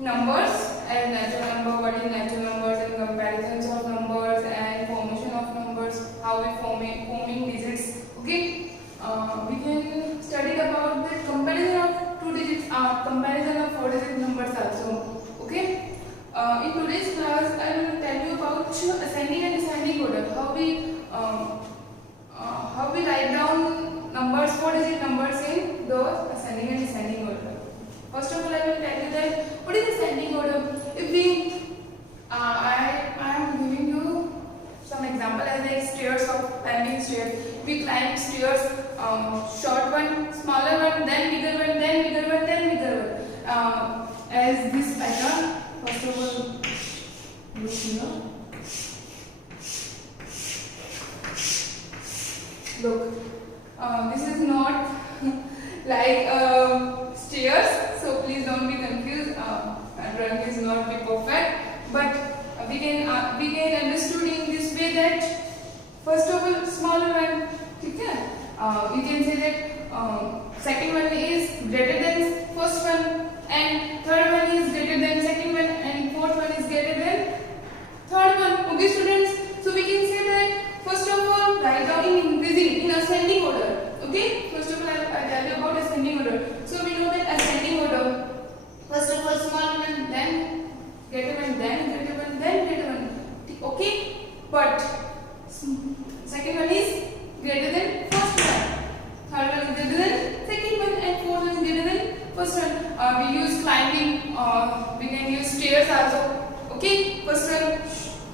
numbers as natural number, what is natural numbers, and comparisons of numbers and formation of numbers, how we forming digits. Okay, we can study about the comparison of two digits, comparison of four digit numbers also. Okay, in today's class I will tell you about ascending and descending order, how we write down numbers, four digit numbers in the ascending and descending order. First of all, I will tell you that what is ascending order. If we, I am giving you some example as like stairs of climbing stairs. We climb stairs, short one, smaller one, then bigger one, then bigger one, then bigger one. As this pattern. First of all, look here. Look, this is not like stairs, so please don't be confused. Drawing is not be perfect, but we can understood in this way that first of all smaller one, okay? We can say that second one is greater than first one, and third one is greater than second one, and fourth one is greater than third one. Okay, students. So we can say that first of all write down in increasing, in ascending order. Okay. First of all, I tell you about ascending order. So we know that ascending order. First of all, small one, then greater one, then greater one, then greater one. Okay. But second one is greater than first one. Third one is greater than second one, and fourth one is greater than first one. We use climbing. We can use stairs also. Okay. First one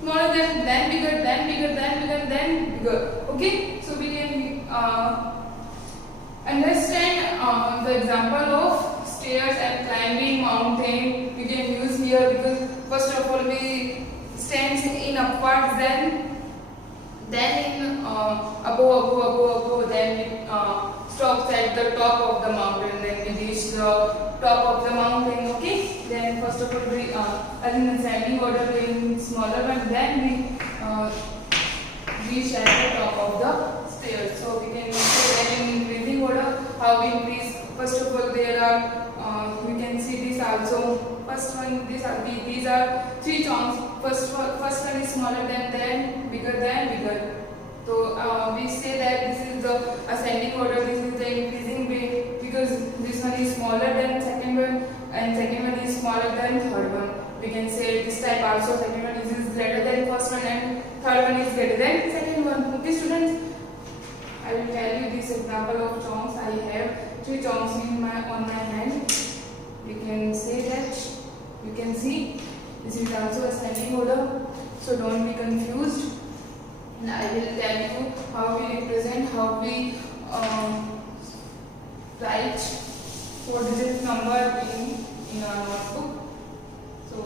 smaller then bigger, then bigger, then bigger, then bigger. Okay. So we can understand the example of stairs and climbing mountain. We can use here because first of all we stand in upwards, then in above, then we stops at the top of the mountain, then we reach the top of the mountain. Okay, then first of all we as in ascending order in smaller one, then we reach at the top of the stairs. So we can say that in increasing order, how we increase. First of all, there are we can see this also. First one, these are three chunks. First one is smaller than bigger than bigger. So we say that this is the ascending order. This is the increasing way because this one is smaller than second one, and second one is smaller than third one. We can say this type also. Second one is greater than first one, and third one is greater than second one. Okay, students. I will tell you this example of chunks. I have three chunks on my hand. You can say that. You can see this is also ascending order. So don't be confused. And I will tell you how we represent, how we write four digit number in our notebook. So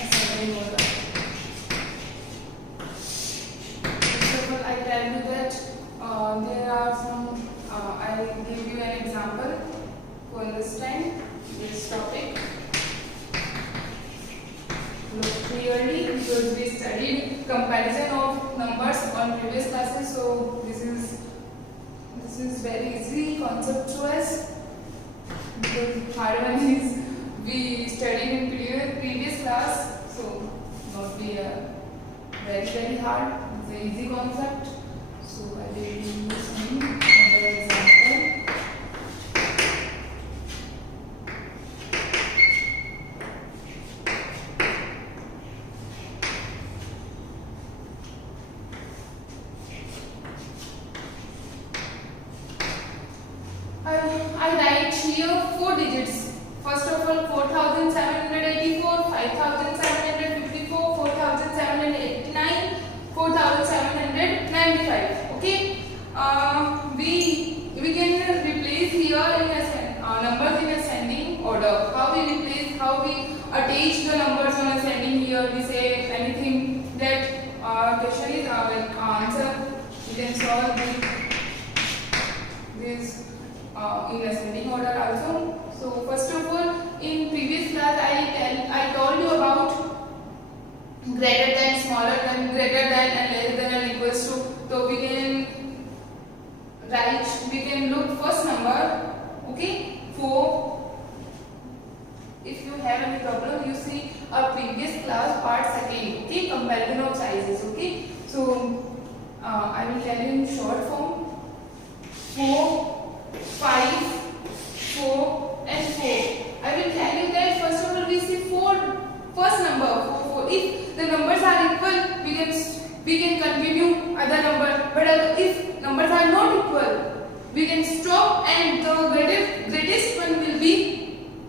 ascending order. I tell you that there are some, I will give you an example to understand this topic. Look clearly because we studied comparison of numbers on previous classes, so this is very easy concept to us. Because hard one is we studied in previous class, so not be very hard. It's an easy concept. So I will give you some other example. I write here four digits. First of all, 4,784, 5,754, 4,789, 4,795. Okay. We can replace here in numbers in ascending order. How we replace? How we attach the numbers on ascending here? We say anything that question is answer. You can solve this in ascending order also. So first of all, in previous class I told you about greater than, smaller than, greater than, and less than or equals to. So we can look first number Okay, 4. If you have any problem, you see our previous class part 2nd. Okay, comparison of sizes. Okay, so I will tell you in short form. 4, 5, 4 and 4. I will tell you that first of all we see first number 4. If the numbers are equal, we can continue other number. But if numbers are not equal, we can stop, and the greatest one will be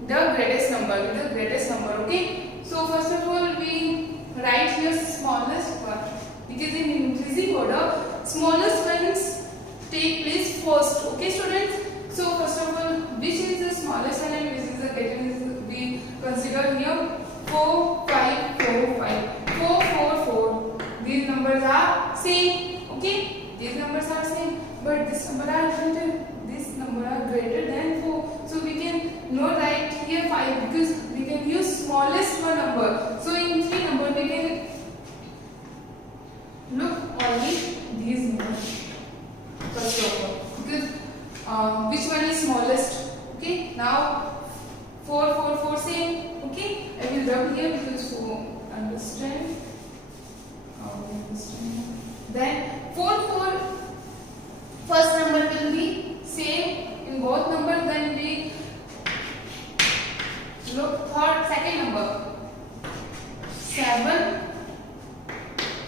the greatest number. Okay. So first of all we write here smallest one, because in increasing order smallest ones take place first. Okay, students. So first of all, which is the smallest one and which is the greatest we consider here. 4, 5, 4, 5. 4, 4, 4. These numbers are same. Okay, these numbers are same, but this number are greater. This number are greater than 4. So we can not write here 5, because we can use smallest one number. So in 3 number we can look only these numbers first of all, because which one is smallest. Okay, now 4, 4, 4 same. Okay, I will rub here because you understand. Then 4, 4 first number will be same in both numbers. Then we look second number. 7,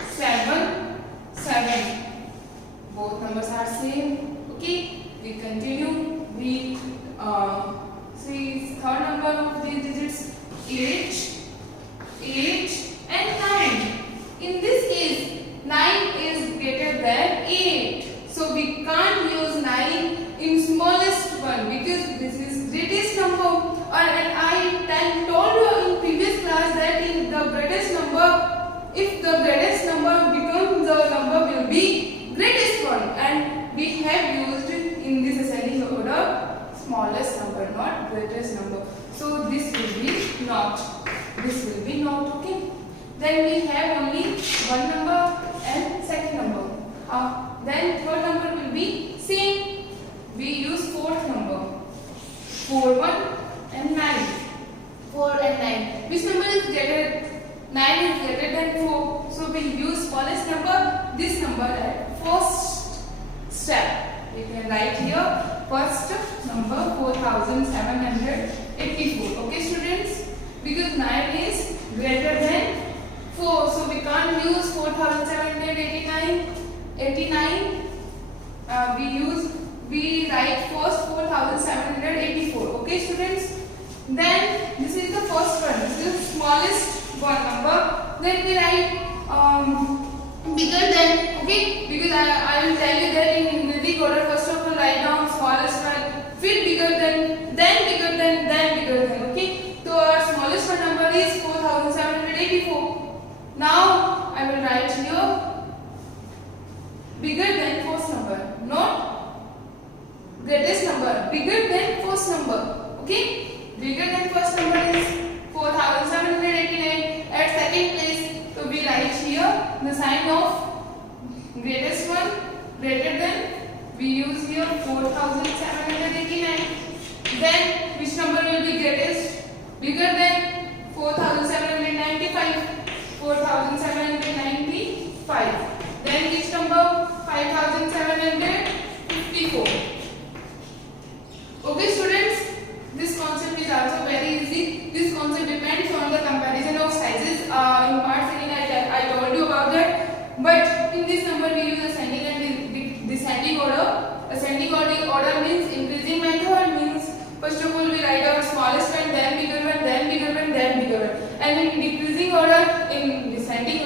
7, 7. Both numbers are same. Okay, we continue. We see third number of these digits. 8, 8 and 9. In this case 9 is greater than 8. So we can't use 9 in smallest one, because this is greatest number. And I told you in previous class that in the greatest number, if the greatest number becomes, the number will be greatest one, and we have used in this ascending order smallest number, not greatest number. So this will be not. This will be not. Okay. Then we have only one number and second number. Then third number will be same. We use fourth number. 4, 1 and 9. 4 and 9. Which number is greater? 9 is greater than 4. So we use smallest number, this number at first step. We can write here first number 4784. Okay, students? Because 9 is greater than 4. So we can't use 4789. We write first 4784. Okay, students? Then this is the first one. This is the smallest one number. Then we write bigger than. Okay, because I will tell you that in increasing order, first of all write down smallest one, फिर bigger than, then bigger than, then bigger than. Okay, so our smallest one number is 4784. Now I will write here bigger than first number, not greatest number, bigger than first number. Okay, bigger than first number is 4789 at second place. So we write here the sign of greatest one, greater than. We use here 4789. Then which number will be greatest? Bigger than 4795. 4795. Then which number? 5754. Okay, students, this concept is also very easy. This concept depends on the comparison of sizes. In part 2 I told you about that. But in this number we use ascending and descending order. Ascending order means increasing method, means first of all we write our smallest one, then bigger one, then bigger one, then bigger one. And in decreasing order, in descending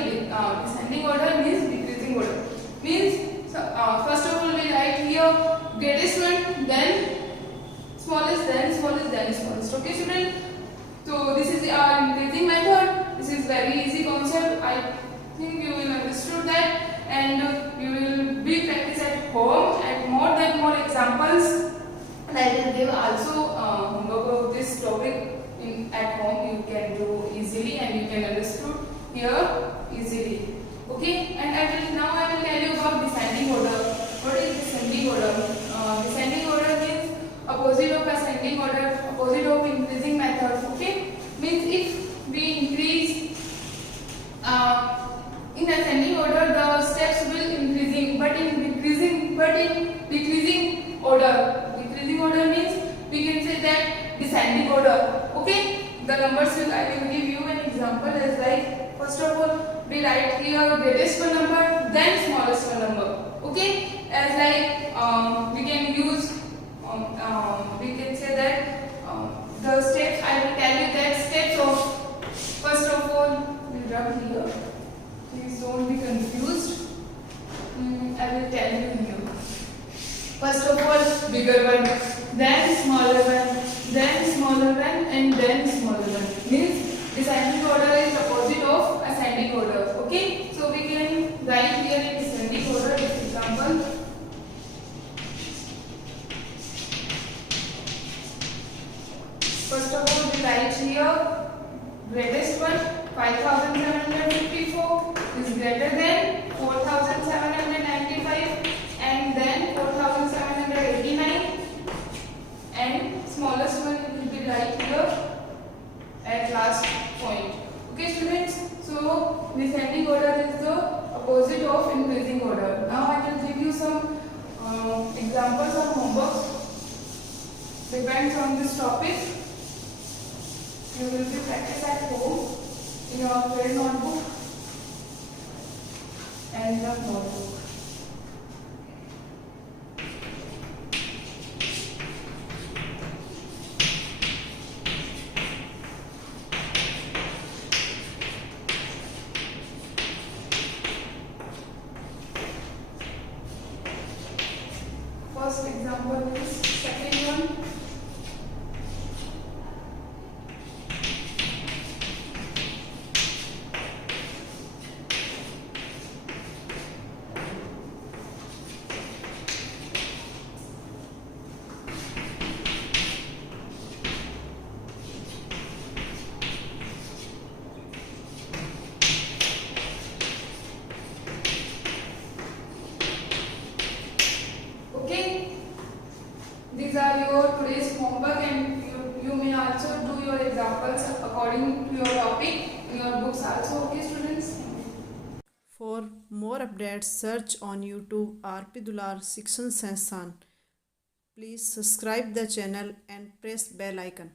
order means decreasing order. Means first of all we write here greatest one, then smallest, then smallest, then smallest. Okay, students? So this is our increasing method. This is very easy concept. I think you will understood that, and you will be practice at home and more than more examples. And I will give also homework of this topic at home. You can do easily and you can understood here easily. Okay, and I will tell you about descending order. What is descending order? Descending order means opposite of descending order. Okay, the numbers will I will give you an example as like first of all we write here greatest one number, then smallest one number. Okay, as like we can use we can say that the steps I will tell you that steps of first of all we rub here. Please don't be confused. I will tell you here. First of all, bigger one, then smaller one, then smaller one, and then smaller one. Means descending order is opposite of ascending order. Okay, so we can write here in descending order. This example. First of all, we write here greatest one 5754 is greater than 4795 and then 4789 and smallest one will be right here at last point. Okay students, so descending order is the opposite of increasing order. Now I will give you some examples of homework depends on this topic. You will be practice at home in your grade notebook and the notebook. First example is second one. These are your today's homework and you may also do your examples according to your topic in your books also. Okay students? For more updates, search on YouTube RP Dular Shikshan Sansthan. Please subscribe the channel and press bell icon.